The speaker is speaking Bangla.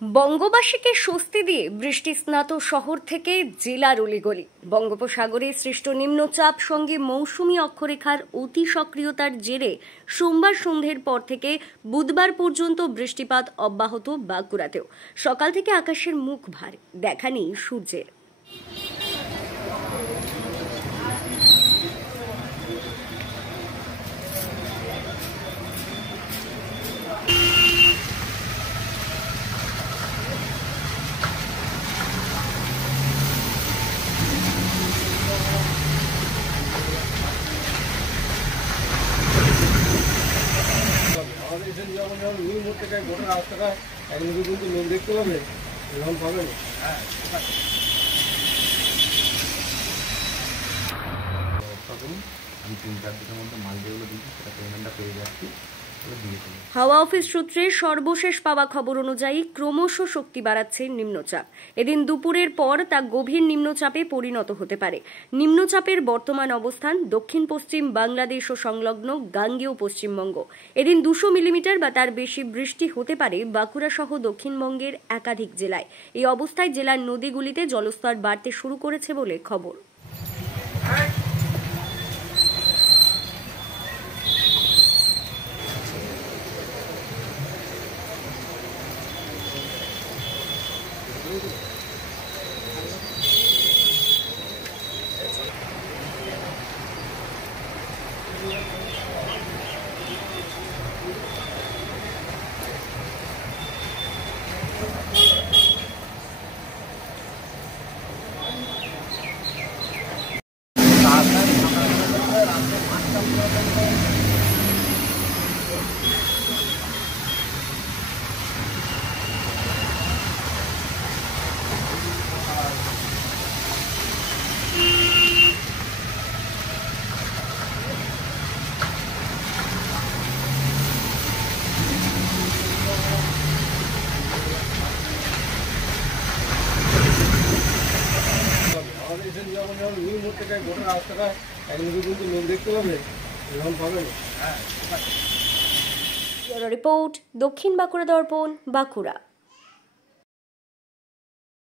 বঙ্গবাসীকে স্বস্তি দিয়ে বৃষ্টিস্নাত শহর থেকে জেলার অলিগলি। বঙ্গোপসাগরে সৃষ্ট নিম্নচাপ সঙ্গে মৌসুমী অক্ষরেখার অতি সক্রিয়তার জেরে সোমবার সন্ধ্যের পর থেকে বুধবার পর্যন্ত বৃষ্টিপাত অব্যাহত বাঁকুড়াতেও। সকাল থেকে আকাশের মুখ ভারী, দেখা নেই সূর্যের। গোটা রাস্তাটা একদিকে কিন্তু লোক দেখতে পাবে, এরকম পাবে না। আমি 3-4 দিনের মধ্যে মাল যেগুলো দিচ্ছি সেটা পেমেন্টটা পেয়ে যাচ্ছি। হাওয়া অফিস সূত্রে সর্বশেষ পাওয়া খবর অনুযায়ী ক্রমশ শক্তি বাড়াচ্ছে নিম্নচাপ। এদিন দুপুরের পর তা গভীর নিম্নচাপে পরিণত হতে পারে। নিম্নচাপের বর্তমান অবস্থান দক্ষিণ পশ্চিম বাংলাদেশ ও সংলগ্ন গাঙ্গেয় পশ্চিমবঙ্গ। এদিন 200 মিলিমিটার বা তার বেশি বৃষ্টি হতে পারে বাঁকুড়া সহ দক্ষিণবঙ্গের একাধিক জেলায়। এই অবস্থায় জেলার নদীগুলিতে জলস্তর বাড়তে শুরু করেছে বলে খবর। গোটা রাস্তাটা একদিকে কিন্তু লোক দেখতে পাবে, এরকম পাবে না। রিপোর্ট, দক্ষিণ বাঁকুড়া দর্পণ, বাঁকুড়া।